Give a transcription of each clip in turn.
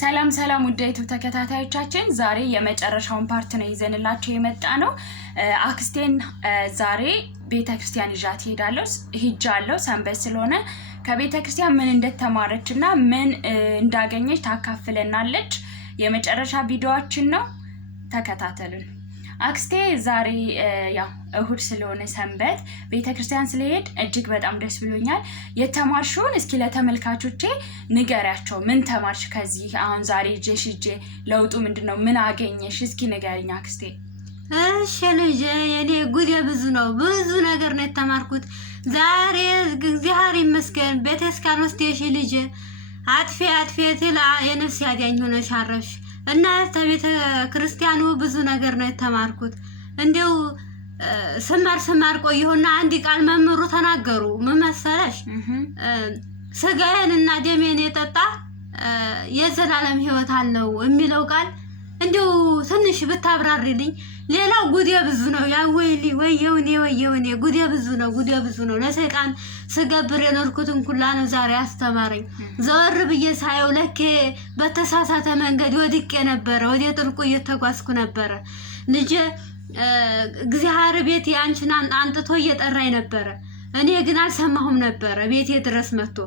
ሰላም ሰላም ውዴቱ ተከታታዮቻችን ዛሬ የመጨረሻውን ፓርት ነው ይዘንላችሁ የመጣነው። አክስቴን ዛሬ ቤተክርስቲያን ይዣት ሄጃለሁ ሰንበት ስለሆነ ከቤተክርስቲያን ምን እንደተማረችና ምን እንዳገኘች ታካፍለናለች። የመጨረሻ ቪዲዮአችን ነው፣ ተከታተሉን። አክስቴ ዛሬ ያው እሁድ ስለሆነ ሰንበት ቤተክርስቲያን ስለሄድ እጅግ በጣም ደስ ብሎኛል። የተማርሽውን እስኪ ለተመልካቾቼ ንገሪያቸው። ምን ተማርሽ ከዚህ አሁን ዛሬ ጄ ለውጡ ምንድነው? ምን አገኘሽ? እስኪ ንገሪኝ አክስቴ። እሺ ልጄ፣ የኔ ጉድ ብዙ ነው፣ ብዙ ነገር ነው የተማርኩት ዛሬ። እግዚአብሔር ይመስገን ቤተክርስቲያን ወስደሽ ልጄ አጥፌ ትላ የነፍስ ያዳኝ ሆነሽ አረፍሽ እና ተቤተ ክርስቲያኑ ብዙ ነገር ነው የተማርኩት። እንደው ስማር ቆየሁና አንድ ቃል መምሩ ተናገሩ። ምን መሰለሽ? ስጋዬንና ደሜን የጠጣ የዘላለም ሕይወት አለው የሚለው ቃል እንደው ትንሽ ብታብራሪልኝ። ሌላው ጉዴ ብዙ ነው። ያ ወየውኔ ጉዴ ብዙ ነው። ለሰይጣን ስገብር የኖርኩትን ኩላ ነው ዛሬ አስተማረኝ። ዘወር ብዬ ሳየው ለኬ በተሳሳተ መንገድ ወድቄ ነበረ፣ ወደ ጥልቁ እየተጓዝኩ ነበረ። ልጄ እግዚአብሔር ቤት አንቺን አንጥቶ እየጠራኝ ነበረ። እኔ ግን አልሰማሁም ነበረ። ቤቴ ድረስ መጥቶ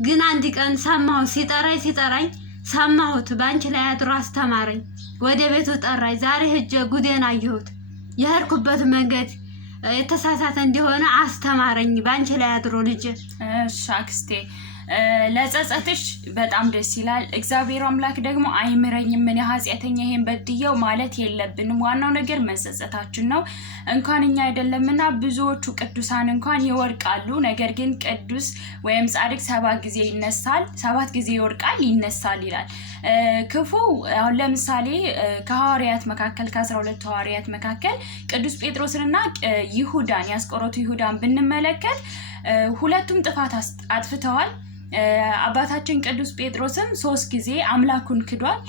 ግን አንድ ቀን ሰማሁ። ሲጠራኝ ሰማሁት። ባንቺ ላይ አድሮ አስተማረኝ። ወደ ቤቱ ጠራኝ። ዛሬ ሄጄ ጉዴን አየሁት። የሄድኩበት መንገድ የተሳሳተ እንደሆነ አስተማረኝ። ባንቺ ላይ አድሮ ልጄ። እሺ አክስቴ፣ ለጸጸትሽ በጣም ደስ ይላል። እግዚአብሔር አምላክ ደግሞ አይምረኝም። ምን ኃጢአተኛ ይሄን በድየው ማለት የለብንም። ዋናው ነገር መጸጸታችን ነው። እንኳን እኛ አይደለምና ብዙዎቹ ቅዱሳን እንኳን ይወርቃሉ። ነገር ግን ቅዱስ ወይም ጻድቅ 7 ጊዜ ይነሳል፣ 7 ጊዜ ይወርቃል ይነሳል ይላል። ክፉ አሁን ለምሳሌ ከሐዋርያት መካከል ከ12 ሐዋርያት መካከል ቅዱስ ጴጥሮስንና ይሁዳን ያስቆሮቱ ይሁዳን ብንመለከት ሁለቱም ጥፋት አጥፍተዋል። አባታችን ቅዱስ ጴጥሮስም 3 ጊዜ አምላኩን ክዷል።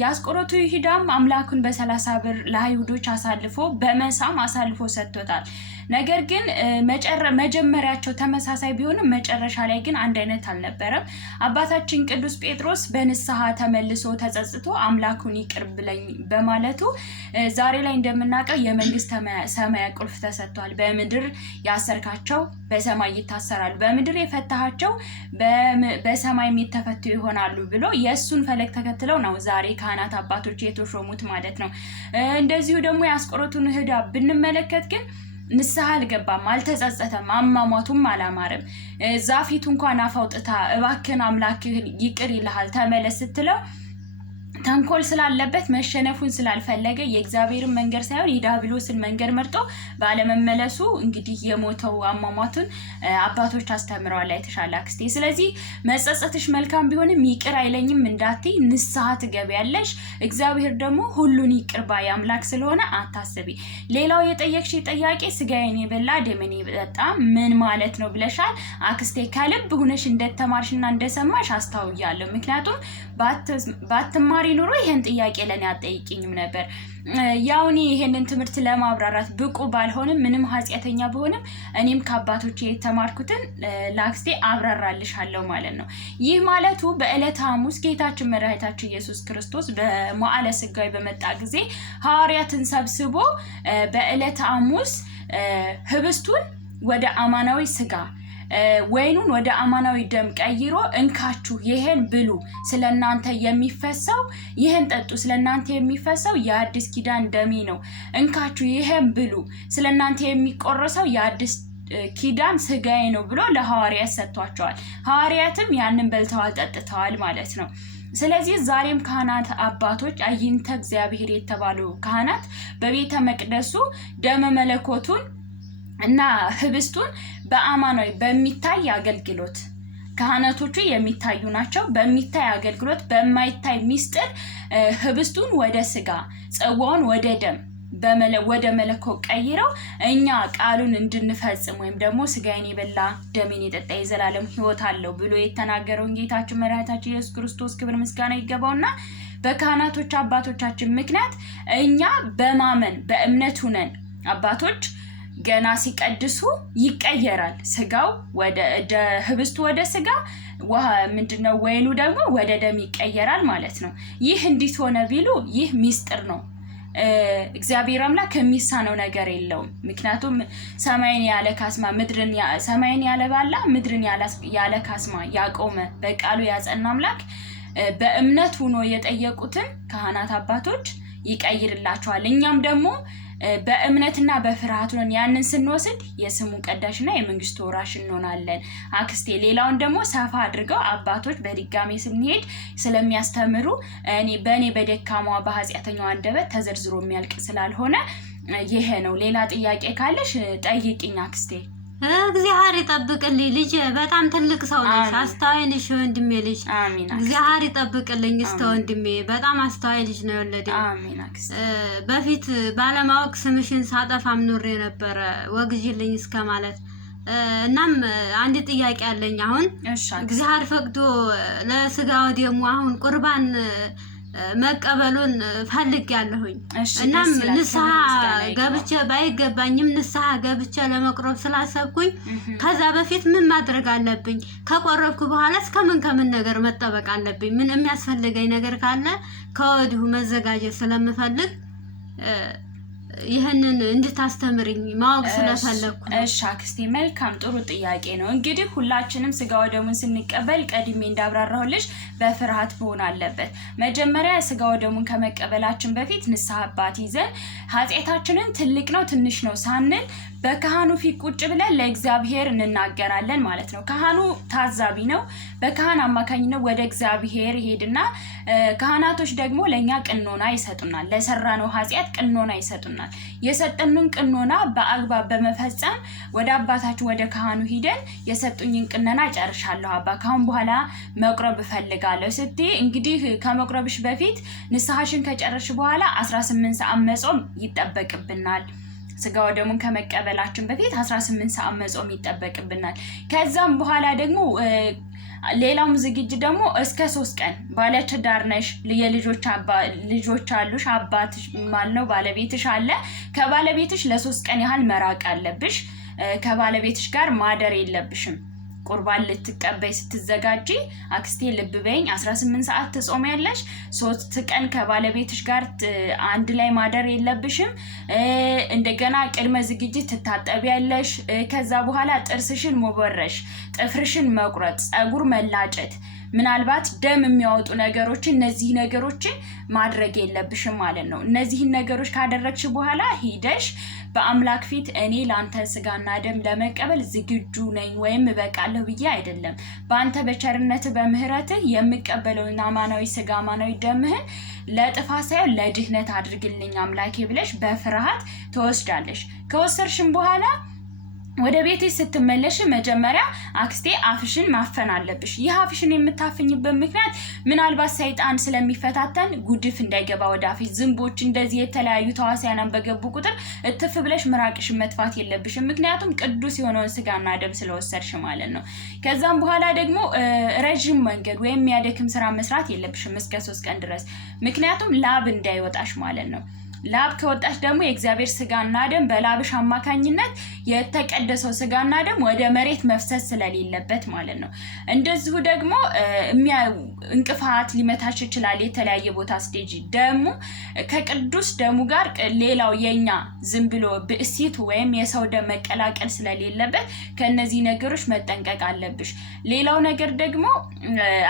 ያስቆሮቱ ይሁዳም አምላኩን በ30 ብር ለአይሁዶች አሳልፎ በመሳም አሳልፎ ሰጥቶታል። ነገር ግን መጀመሪያቸው ተመሳሳይ ቢሆንም መጨረሻ ላይ ግን አንድ አይነት አልነበረም። አባታችን ቅዱስ ጴጥሮስ በንስሐ ተመልሶ ተጸጽቶ አምላኩን ይቅር ብለኝ በማለቱ ዛሬ ላይ እንደምናውቀው የመንግስት ሰማያዊ ቁልፍ ተሰጥቷል። በምድር ያሰርካቸው በሰማይ ይታሰራሉ፣ በምድር የፈታሃቸው በሰማይ የተፈቱ ይሆናሉ ብሎ የእሱን ፈለግ ተከትለው ነው ዛሬ ካህናት አባቶች የተሾሙት ማለት ነው። እንደዚሁ ደግሞ ያስቆሮቱን ይሁዳ ብንመለከት ግን ንስሐ አልገባም፣ አልተጸጸተም፣ አሟሟቱም አላማረም። ዛፊቱ እንኳን አፋውጥታ እባክህን አምላክህን ይቅር ይልሃል ተመለስ ስትለው ተንኮል ስላለበት መሸነፉን ስላልፈለገ የእግዚአብሔርን መንገድ ሳይሆን የዲያብሎስን መንገድ መርጦ ባለመመለሱ እንግዲህ የሞተው አሟሟቱን አባቶች አስተምረዋል። አይተሻል አክስቴ። ስለዚህ መጸጸትሽ መልካም ቢሆንም ይቅር አይለኝም እንዳትይ ንስሐ ትገቢያለሽ። እግዚአብሔር ደግሞ ሁሉን ይቅር ባይ አምላክ ስለሆነ አታስቢ። ሌላው የጠየቅሽ ጥያቄ ስጋዬን የበላ ደሜን የጠጣ ምን ማለት ነው ብለሻል አክስቴ። ከልብ ሆነሽ እንደተማርሽና እንደሰማሽ አስታውያለሁ። ምክንያቱም ባትማሪ ኑሮ ይሄን ጥያቄ ለኔ አጠይቂኝም ነበር። ያውኒ ይሄንን ትምህርት ለማብራራት ብቁ ባልሆንም ምንም ኃጢአተኛ በሆንም እኔም ከአባቶቼ የተማርኩትን ለአክስቴ አብራራልሻለሁ ማለት ነው። ይህ ማለቱ በዕለተ ሐሙስ ጌታችን መድኃኒታችን ኢየሱስ ክርስቶስ በመዋዕለ ሥጋዌ በመጣ ጊዜ ሐዋርያትን ሰብስቦ በዕለተ ሐሙስ ህብስቱን ወደ አማናዊ ሥጋ ወይኑን ወደ አማናዊ ደም ቀይሮ እንካችሁ ይሄን ብሉ፣ ስለናንተ የሚፈሰው ይሄን ጠጡ፣ ስለናንተ የሚፈሰው የአዲስ ኪዳን ደሜ ነው፣ እንካችሁ ይሄን ብሉ፣ ስለናንተ የሚቆረሰው የአዲስ ኪዳን ስጋዬ ነው ብሎ ለሐዋርያት ሰጥቷቸዋል። ሐዋርያትም ያንን በልተዋል ጠጥተዋል ማለት ነው። ስለዚህ ዛሬም ካህናት አባቶች አይንተ እግዚአብሔር የተባሉ ካህናት በቤተ መቅደሱ ደመ መለኮቱን እና ህብስቱን በአማናዊ በሚታይ አገልግሎት ካህናቶቹ የሚታዩ ናቸው። በሚታይ አገልግሎት በማይታይ ሚስጥር ህብስቱን ወደ ስጋ ጽዋውን ወደ ደም ወደ መለኮት ቀይረው እኛ ቃሉን እንድንፈጽም ወይም ደግሞ ስጋዬን የበላ ደሜን የጠጣ የዘላለም ሕይወት አለው ብሎ የተናገረውን ጌታችን መድኃኒታችን ኢየሱስ ክርስቶስ ክብር ምስጋና ይገባውና በካህናቶች አባቶቻችን ምክንያት እኛ በማመን በእምነት ሆነን አባቶች ገና ሲቀድሱ ይቀየራል። ስጋው ወደ ህብስቱ ወደ ስጋ ምንድነው ወይኑ ደግሞ ወደ ደም ይቀየራል ማለት ነው። ይህ እንዴት ሆነ ቢሉ ይህ ሚስጥር ነው። እግዚአብሔር አምላክ የሚሳነው ነገር የለውም። ምክንያቱም ሰማይን ያለ ካስማ ሰማይን ያለ ባላ ምድርን ያለ ካስማ ያቆመ በቃሉ ያጸና አምላክ በእምነት ሆኖ የጠየቁትን ካህናት አባቶች ይቀይርላቸዋል። እኛም ደግሞ በእምነትና በፍርሃት ሆነን ያንን ስንወስድ የስሙ ቀዳሽና የመንግስቱ ወራሽ እንሆናለን። አክስቴ ሌላውን ደግሞ ሰፋ አድርገው አባቶች በድጋሜ ስንሄድ ስለሚያስተምሩ በእኔ በደካማዋ በኃጢአተኛዋ አንደበት ተዘርዝሮ የሚያልቅ ስላልሆነ ይሄ ነው። ሌላ ጥያቄ ካለሽ ጠይቂኝ አክስቴ። እግዚአብሔር ይጠብቅልኝ ልጅ፣ በጣም ትልቅ ሰው ነሽ፣ አስተዋይ ነሽ ወንድሜ ልጅ። አሜን። እግዚአብሔር ይጠብቅልኝ እስተ ወንድሜ፣ በጣም አስተዋይ ልጅ ነው የወለደኝ። አሜን አክስቴ። በፊት ባለማወቅ ስምሽን ሳጠፋም ኖሬ ነበረ ወግጅልኝ እስከ ማለት። እናም አንድ ጥያቄ አለኝ አሁን። እግዚአብሔር ፈቅዶ ለስጋው ደግሞ አሁን ቁርባን መቀበሉን ፈልጌያለሁኝ። እናም ንስሐ ገብቼ ባይገባኝም ንስሐ ገብቼ ለመቅረብ ስላሰብኩኝ ከዛ በፊት ምን ማድረግ አለብኝ? ከቆረብኩ በኋላ ከምን ነገር መጠበቅ አለብኝ? ምን የሚያስፈልገኝ ነገር ካለ ከወዲሁ መዘጋጀት ስለምፈልግ ይህንን እንድታስተምርኝ ማወቅ ስለፈለኩ። እሺ አክስቴ፣ መልካም ጥሩ ጥያቄ ነው። እንግዲህ ሁላችንም ስጋ ወደሙን ስንቀበል ቀድሜ እንዳብራራሁልሽ በፍርሃት መሆን አለበት። መጀመሪያ ስጋ ወደሙን ከመቀበላችን በፊት ንስሐ አባት ይዘን ኃጢአታችንን ትልቅ ነው ትንሽ ነው ሳንል በካህኑ ፊት ቁጭ ብለን ለእግዚአብሔር እንናገራለን ማለት ነው። ካህኑ ታዛቢ ነው። በካህን አማካኝነት ወደ እግዚአብሔር ሄድና ካህናቶች ደግሞ ለኛ ቅኖና ይሰጡናል። ለሰራነው ኃጢአት ቅኖና ይሰጡናል። የሰጠኑን ቅኖና በአግባብ በመፈጸም ወደ አባታችን ወደ ካህኑ ሂደን የሰጡኝን ቅነና ጨርሻለሁ አባ፣ ካሁን በኋላ መቁረብ እፈልጋለሁ ስትይ እንግዲህ ከመቁረብሽ በፊት ንስሐሽን ከጨረሽ በኋላ 18 ሰዓት መጾም ይጠበቅብናል። ስጋ ወደሙን ከመቀበላችን በፊት 18 ሰዓት መጾም ይጠበቅብናል። ከዛም በኋላ ደግሞ ሌላው ዝግጅት ደግሞ እስከ 3 ቀን ባለትዳር ነሽ፣ ልጆች አሉሽ፣ አባትሽ ማለት ነው ባለቤትሽ አለ። ከባለቤትሽ ለ3 ቀን ያህል መራቅ አለብሽ። ከባለቤትሽ ጋር ማደር የለብሽም። ቁርባን ልትቀበይ ስትዘጋጂ አክስቴ ልብ በይኝ፣ 18 ሰዓት ትጾሚያለሽ። 3 ቀን ከባለቤትሽ ጋር አንድ ላይ ማደር የለብሽም። እንደገና ቅድመ ዝግጅት ትታጠቢያለሽ። ከዛ በኋላ ጥርስሽን መቦረሽ፣ ጥፍርሽን መቁረጥ፣ ጸጉር መላጨት፣ ምናልባት ደም የሚያወጡ ነገሮችን እነዚህ ነገሮችን ማድረግ የለብሽም ማለት ነው። እነዚህን ነገሮች ካደረግሽ በኋላ ሂደሽ በአምላክ ፊት እኔ ላንተ ስጋና ደም ለመቀበል ዝግጁ ነኝ ወይም እበቃለሁ ብዬ አይደለም፣ በአንተ በቸርነት በምህረትህ የምቀበለውን አማናዊ ስጋ አማናዊ ደምህን ለጥፋት ሳይሆን ለድህነት አድርግልኝ አምላኬ ብለሽ በፍርሃት ትወስዳለሽ። ከወሰድሽም በኋላ ወደ ቤትሽ ስትመለሽ መጀመሪያ አክስቴ አፍሽን ማፈን አለብሽ። ይህ አፍሽን የምታፈኝበት ምክንያት ምናልባት ሰይጣን ስለሚፈታተን ጉድፍ እንዳይገባ ወደ አፍሽ፣ ዝንቦች እንደዚህ የተለያዩ ተዋሲያናን በገቡ ቁጥር እትፍ ብለሽ ምራቅሽን መጥፋት የለብሽም። ምክንያቱም ቅዱስ የሆነውን ስጋና ደም ስለወሰድሽ ማለት ነው። ከዛም በኋላ ደግሞ ረጅም መንገድ ወይም የሚያደክም ስራ መስራት የለብሽም እስከ 3 ቀን ድረስ፣ ምክንያቱም ላብ እንዳይወጣሽ ማለት ነው። ላብ ከወጣሽ ደግሞ የእግዚአብሔር ስጋና ደም በላብሽ አማካኝነት የተቀደሰው ስጋና ደም ወደ መሬት መፍሰስ ስለሌለበት ማለት ነው። እንደዚሁ ደግሞ እንቅፋት ሊመታሽ ይችላል። የተለያየ ቦታ ስቴጅ ደሙ ከቅዱስ ደሙ ጋር ሌላው የኛ ዝም ብሎ ብእሲቱ ወይም የሰው ደም መቀላቀል ስለሌለበት ከነዚህ ነገሮች መጠንቀቅ አለብሽ። ሌላው ነገር ደግሞ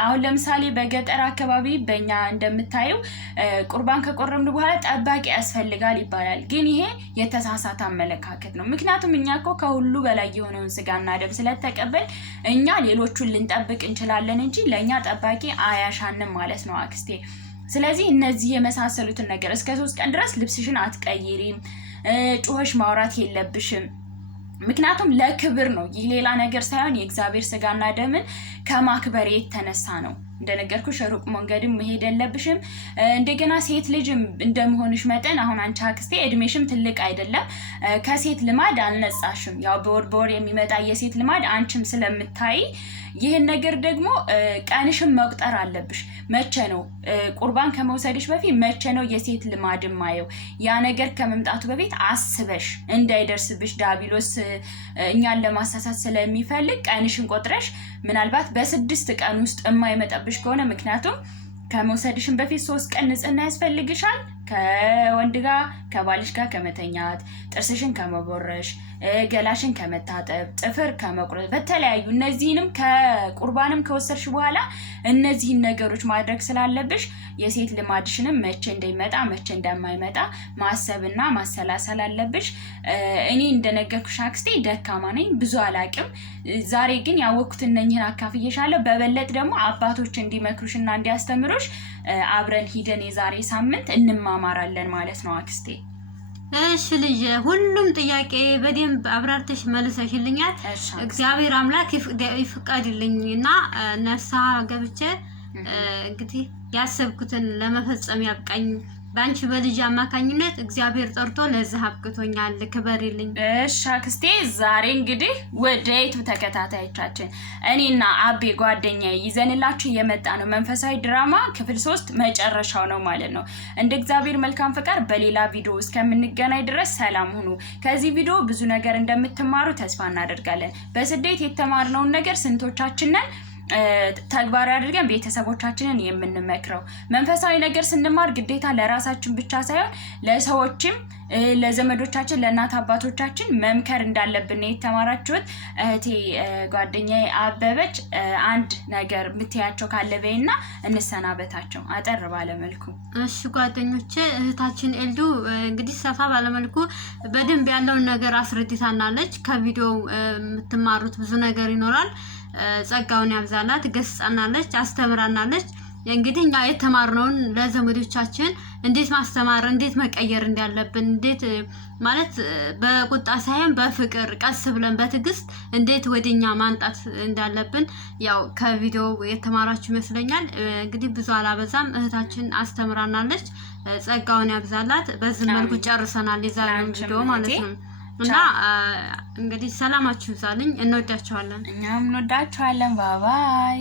አሁን ለምሳሌ በገጠር አካባቢ በእኛ እንደምታዩ ቁርባን ከቆረብን በኋላ ጠባቂ ያስፈልጋል ይባላል። ግን ይሄ የተሳሳተ አመለካከት ነው። ምክንያቱም እኛ እኮ ከሁሉ በላይ የሆነውን ስጋና ደም ስለተቀበል እኛ ሌሎቹን ልንጠብቅ እንችላለን እንጂ ለኛ ጠባቂ አያሻንም ማለት ነው አክስቴ። ስለዚህ እነዚህ የመሳሰሉትን ነገር እስከ 3 ቀን ድረስ ልብስሽን አትቀይሪም፣ ጩኸሽ ማውራት የለብሽም። ምክንያቱም ለክብር ነው። ይህ ሌላ ነገር ሳይሆን የእግዚአብሔር ስጋና ደምን ከማክበር የተነሳ ነው። እንደነገርኩሽ ሩቅ መንገድም መሄድ የለብሽም። እንደገና ሴት ልጅም እንደመሆንሽ መጠን አሁን አንቺ አክስቴ እድሜሽም ትልቅ አይደለም፣ ከሴት ልማድ አልነጻሽም። ያው በወር የሚመጣ የሴት ልማድ አንቺም ስለምታይ ይህን ነገር ደግሞ ቀንሽም መቁጠር አለብሽ። መቼ ነው ቁርባን ከመውሰድሽ በፊት መቼ ነው የሴት ልማድ ማየው? ያ ነገር ከመምጣቱ በፊት አስበሽ እንዳይደርስብሽ ዳቢሎስ እኛን ለማሳሳት ስለሚፈልግ ቀንሽን ቆጥረሽ ምናልባት በ6 ቀን ውስጥ የማይመጣብሽ ከሆነ ምክንያቱም ከመውሰድሽን በፊት 3 ቀን ንጽህና ያስፈልግሻል። ከወንድ ጋር ከባልሽ ጋር ከመተኛት፣ ጥርስሽን ከመቦረሽ፣ ገላሽን ከመታጠብ፣ ጥፍር ከመቁረጥ በተለያዩ እነዚህንም ከቁርባንም ከወሰድሽ በኋላ እነዚህን ነገሮች ማድረግ ስላለብሽ የሴት ልማድሽንም መቼ እንደሚመጣ መቼ እንደማይመጣ ማሰብና ማሰላሰል አለብሽ። እኔ እንደነገርኩሽ አክስቴ ደካማ ነኝ፣ ብዙ አላቅም። ዛሬ ግን ያወቅኩትን እነኝህን አካፍዬሻለሁ። በበለጥ ደግሞ አባቶች እንዲመክሩሽና እንዲያስተምሩሽ አብረን ሂደን የዛሬ ሳምንት እንማማራለን ማለት ነው አክስቴ። እሺ ልጅ፣ ሁሉም ጥያቄ በደንብ አብራርተሽ መልሰሽልኛል። እግዚአብሔር አምላክ ይፍቀድልኝና ነፍሳ ገብቼ እንግዲህ ያሰብኩትን ለመፈጸም ያብቃኝ። ባንቺ በልጅ አማካኝነት እግዚአብሔር ጠርቶ ለዚህ አብቅቶኛል። ክበሪልኝ። እሺ አክስቴ፣ ዛሬ እንግዲህ ወደ ዩቲዩብ ተከታታዮቻችን እኔና አቤ ጓደኛዬ ይዘንላችሁ የመጣ ነው መንፈሳዊ ድራማ ክፍል 3 መጨረሻው ነው ማለት ነው። እንደ እግዚአብሔር መልካም ፍቃድ በሌላ ቪዲዮ እስከምንገናኝ ድረስ ሰላም ሁኑ። ከዚህ ቪዲዮ ብዙ ነገር እንደምትማሩ ተስፋ እናደርጋለን። በስደት የተማርነውን ነገር ስንቶቻችንን ተግባራዊ አድርገን ቤተሰቦቻችንን የምንመክረው? መንፈሳዊ ነገር ስንማር ግዴታ ለራሳችን ብቻ ሳይሆን ለሰዎችም ለዘመዶቻችን ለእናት አባቶቻችን መምከር እንዳለብን የተማራችሁት። እህቴ ጓደኛዬ አበበች አንድ ነገር የምትያቸው ካለ በይና እንሰናበታቸው አጠር ባለመልኩ። እሺ ጓደኞቼ፣ እህታችን ኤልዱ እንግዲህ ሰፋ ባለመልኩ በደንብ ያለውን ነገር አስረድታናለች። ከቪዲዮ የምትማሩት ብዙ ነገር ይኖራል። ጸጋውን ያብዛላት፣ ገስጻናለች፣ አስተምራናለች። እንግዲህ እኛ የተማርነውን ለዘመዶቻችን እንዴት ማስተማር እንዴት መቀየር እንዳለብን እንዴት ማለት በቁጣ ሳይሆን በፍቅር ቀስ ብለን በትዕግስት እንዴት ወደኛ ማንጣት እንዳለብን ያው ከቪዲዮ የተማራችሁ ይመስለኛል። እንግዲህ ብዙ አላበዛም፣ እህታችን አስተምራናለች። ጸጋውን ያብዛላት። በዚህ መልኩ ጨርሰናል የዛሬውን ቪዲዮ ማለት ነው። እና እንግዲህ ሰላማችሁ ይብዛልኝ። እንወዳችኋለን። እኛም እንወዳችኋለን። ባባይ